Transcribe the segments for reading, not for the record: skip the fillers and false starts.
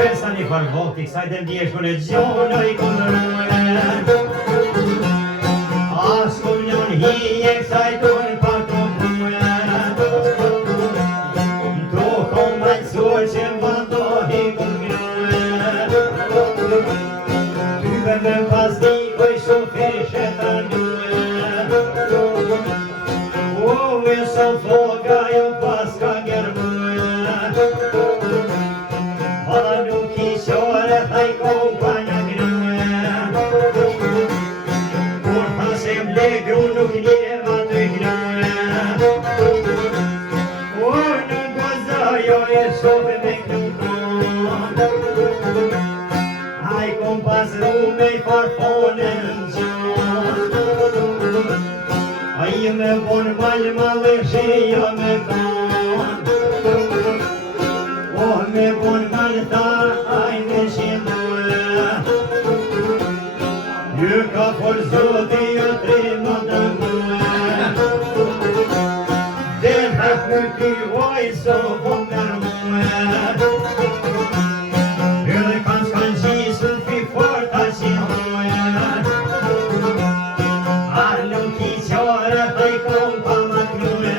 Kërsa një farvoti kësaj të ndjeshur e gjonë i këndërën As kum njën hije kësaj të në pato përën Do kom majtësor që më vandohi këndërën Tyve me pas dikoj shofishe të ndërën O, e so foga jo pas ka gërmën Hala nuk i qore thaj kompanja grënë Kur thasem legru nuk njeva të grënë O në gëzajo e shope me kënkon Haj kom pas rume i farfonën gjon A i me bon malë malë shëja me kon O me bon malë ta aj me shindue Ju ka por zoti ju tri më dëmue Dhe të fyti vaj so po mërmue Edhe kanë s'kanë gjisën fi forta qindue A nuk i qore taj kom pa më knue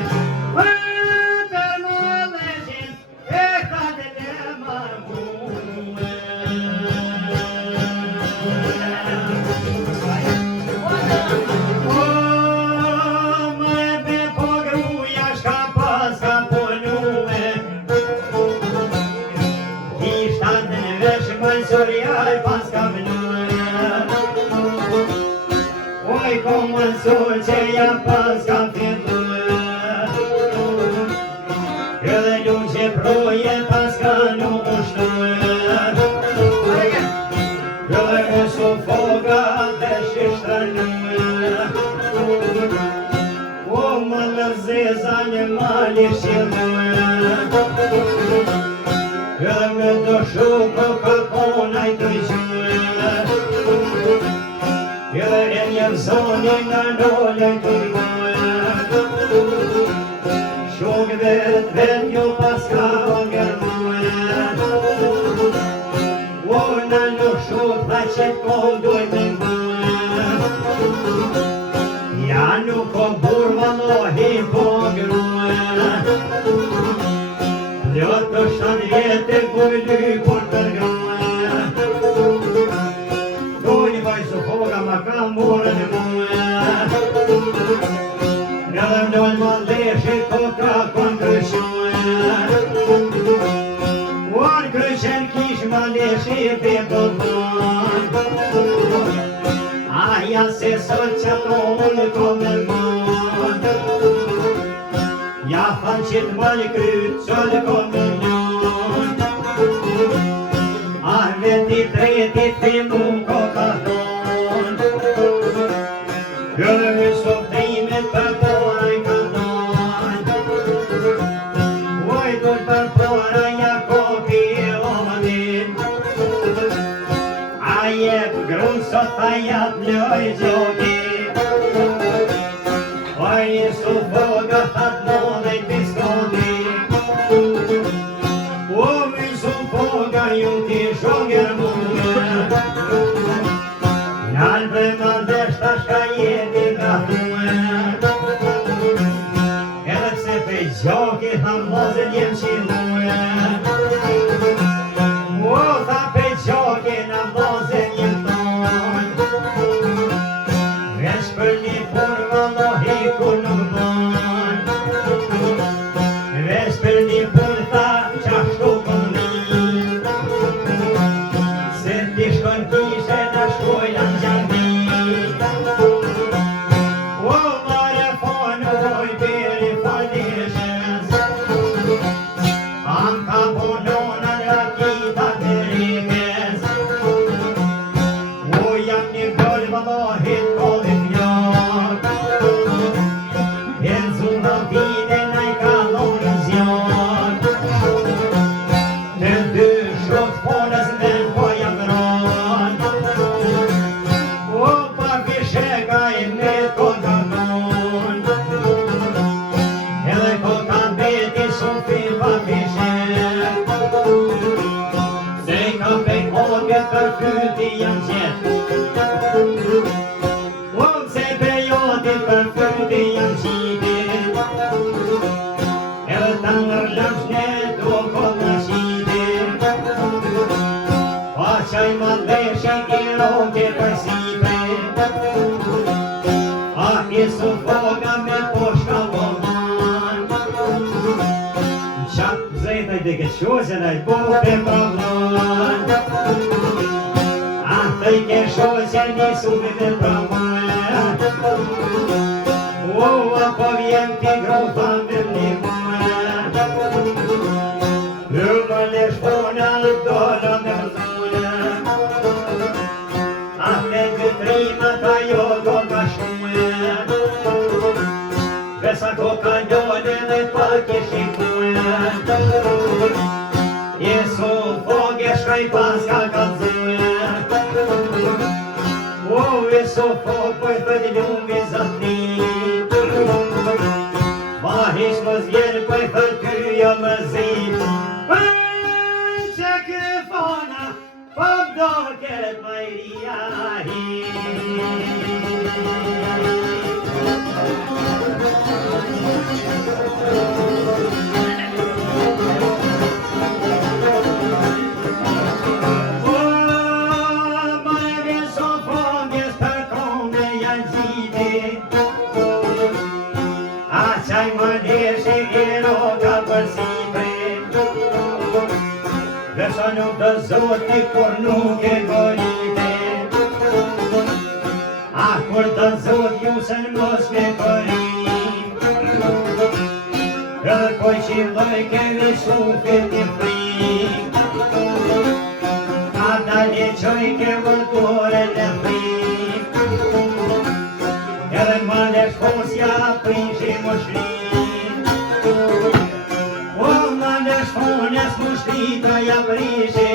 Sorjaj pas ka vënue Oj ko mësur që ja pas ka fillue Edhe nuk që proje pas ka nuk ushtue Edhe me sofoga dhe shishtranue O më lëzeza një mali shqilue Edhe me do shuko këponaj të gjue Edhe e njëm zonje nga nollaj të gjue Shuk vet jo pas ka o gërmue O në nuk shuk tha qëtë kohë duj të ngue Ja nuk o burva mohi po grue Dhe të shanë vjetë kujdy kur përgrue Dojnë vaj së foga ma ka mure në muë Në dhe mdojnë ma leshe koka kon kërshue Uar kërshën kish ma leshe pe të ton Aja se sot që tonë kome mon Ja fanë që të malë krytë qëllë komunion Arve t'i tretit t'i mu koka ton Gëve softimet për pora i ka ton Ojtur për pora ja kopi e omadin A jep grunë sot t'a jap loj gjoki Oj su foga that modej piskoni O mi su foga ju ti shonger muë Nalve ma deshta shka jeti ka muë Edhe pse pe gjoki tha mozën jem qimuë O tha pe gjoki na mozën jem ton Vesh për një purva lohi kur nuk bon Vesh për një purta qashtu këmi fyti jam qetë. O pse periodit për fyti jam qiti, edhe ta ngërlëm shnet o kodë qiti. Pa qaj më dheshe i roke për sipe, a i sufoga me poshka voman. Qatë zëjtë e dike qosën e bote pavlan, a të i ke shosën i sufit e praman. O, apo vjen t'i grupa me mniman, në më leshpona dolo me mëzone, a te gëtrima ta jo do ka shmue, besa ko ka njone dhe pak e shikmue. Jesu foge shkaj pas ka kalzue, o Jesu fog poj për ljumbi zati, ma hish më zjerë poj për ty jo më zit. Që këfona po mdoket majria hi. Qaj më deshe i roka për sipe, Vesa nuk të zoti kur nuk e korite, a kur të zot ju se në mos me korit, edhe koj qiloj kemi sufit një frik, a dalje qoj ke vëlltore në frik, edhe më leshkosja prishi më shrik. O më leshkones më shrita ja prishi,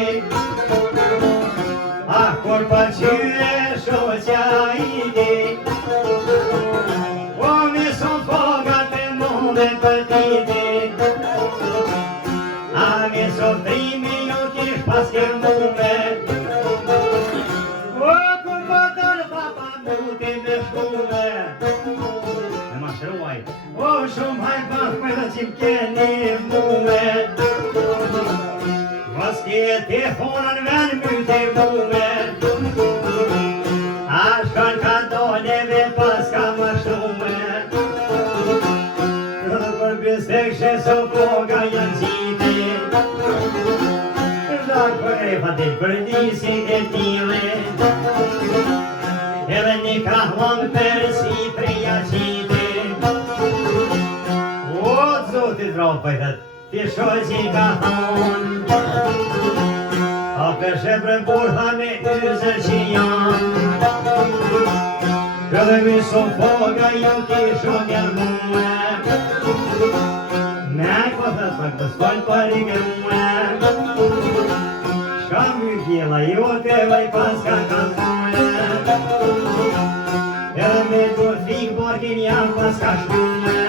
a kur pa qyre shosja i di, o me son fogat e monde për titi, a me son trimi ju kish pas kërmume, o kur pa dërë papa muti me shkume. O shumë hajbah me dhe qim keni mume, Vas kje telefonën ven myte mume, a shkan ka doleve pas ka më shtume, edhe për bistek që so foga janë qiti, zhak për e fatit për nisi e tile, edhe një krahon për si preja qiti. Zotit ropajtet, ti shoj që i ka thonë, a këshe për burha me yzër që janë, këdhe mi shumë foga ju kisho mjermue, me ko thët për këtë stoj për i gërmue, shka my gjela ju te vaj pas ka kanthue, edhe me të fik borkin jam pas ka shkune,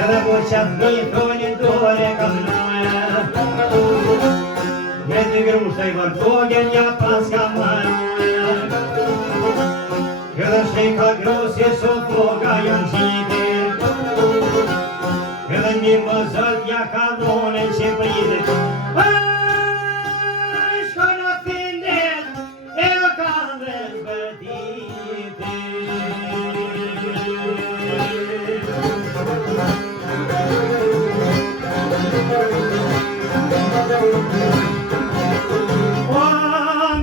edhe po qatë mi thonin dore ka mnue, me të grushtoj vërtogen ja pas ka marue, edhe shte ka grosje so foga janë qiti, edhe një më zët ja ka vonen që pritit, shko në findet e o ka dhe zbëtiti. O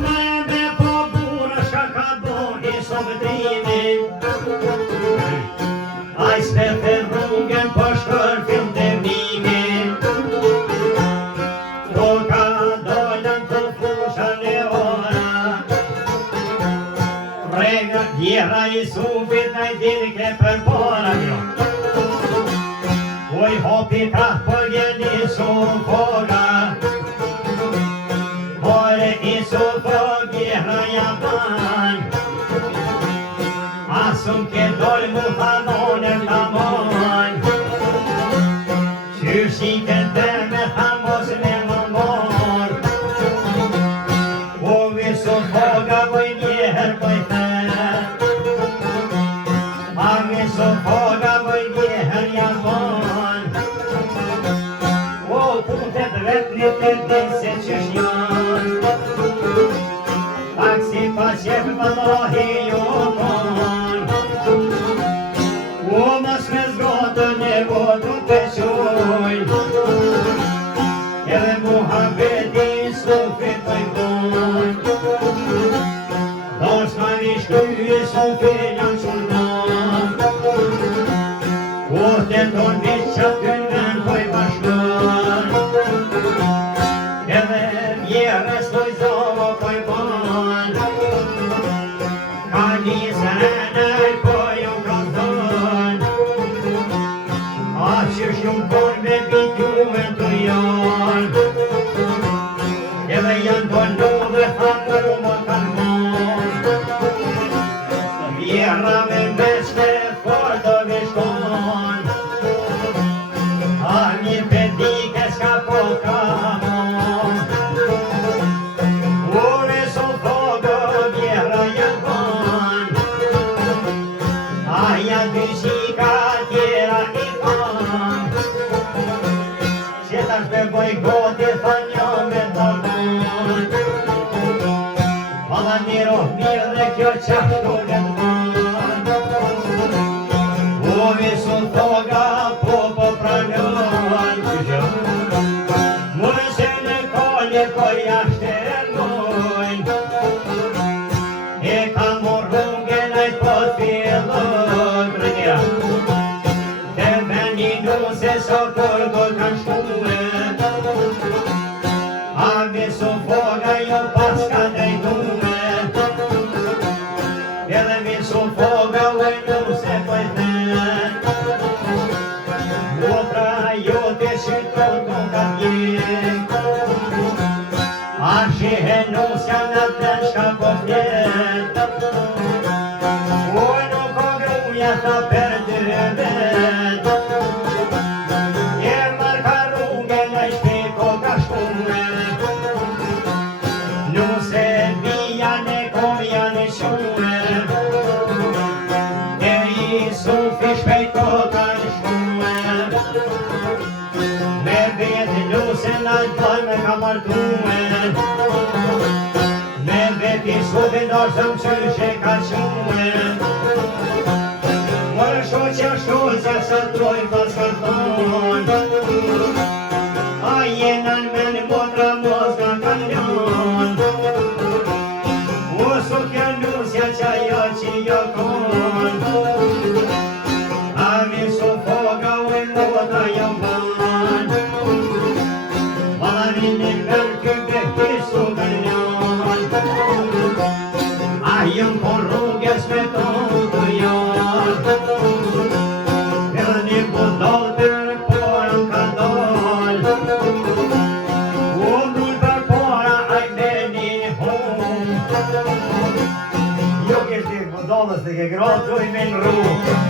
me po burë shka ka boni so vëtrimi, a i s'pete rrugën po shkër film të mimi, to ka dollën të fushën e ora, rega djera i sufit a i diri ke për pora jo, oj hopi ka për gjeni shumë foga, ore i shumë fogja jam ban, asum ke dollë mu thamonën tamon, qyshikën të me thamos me më mor, Vetni të din se qysh janë Pak si pa qep vallahi ju kon O mas me zgotën e votën të qoj Edhe muhabeti sufit të jvon Dosh ma një shkryje sufit janë qurnan O të ton vit që aty në vend poj bashkën Edhe mjere s'loj zovo poj ban Ka një sërenaj poj u kazdan A që shumë kon me bitjume të janë Edhe janë donu dhe hamu më kanë mon Mjera me meshte fort të vishkon A një pedike s'ka po kamon Ure so fogo mjera janë ban Aja dy shika tjera i ban Që tash me boj goti tha një me të ban Valla miro mirë dhe kjo qashtu në të ban Ove sun toga po pranon Mërë se në kolje po jashtë e mojnë E ka mor rrugën aj po t'fillon Brënjera Të veni nuse so kërgo kanë shkue Ave su foga jo pas ka drejtue Edhe mi su foga u e nuse po e Otra jo të shqyton të ka vjen A shihe nusja në të shka po vjen O nuk o gruja tha për dy vet E marka rrugën e shpiko ka shkue Nuse vija në koja në shue E i sufi shpejto ka shkue Me vetë lusën a t'baj me ka martue Me vetë i sufi doshëm qyshe ka que Mërë shoqja shoqja sa troj pas karton A jenën me në motra mos nga kaljon O sukja lusja qa jo që jo kon A mi su foga u e motra jo ban Valarin e vërë këve hisu gëllon A jëm po rrugës me tonë të janë Edhe një budol për porën ka dollë O mruj për pora aj me një hum Jo kështë i budollës të ke gratuj me në rrugë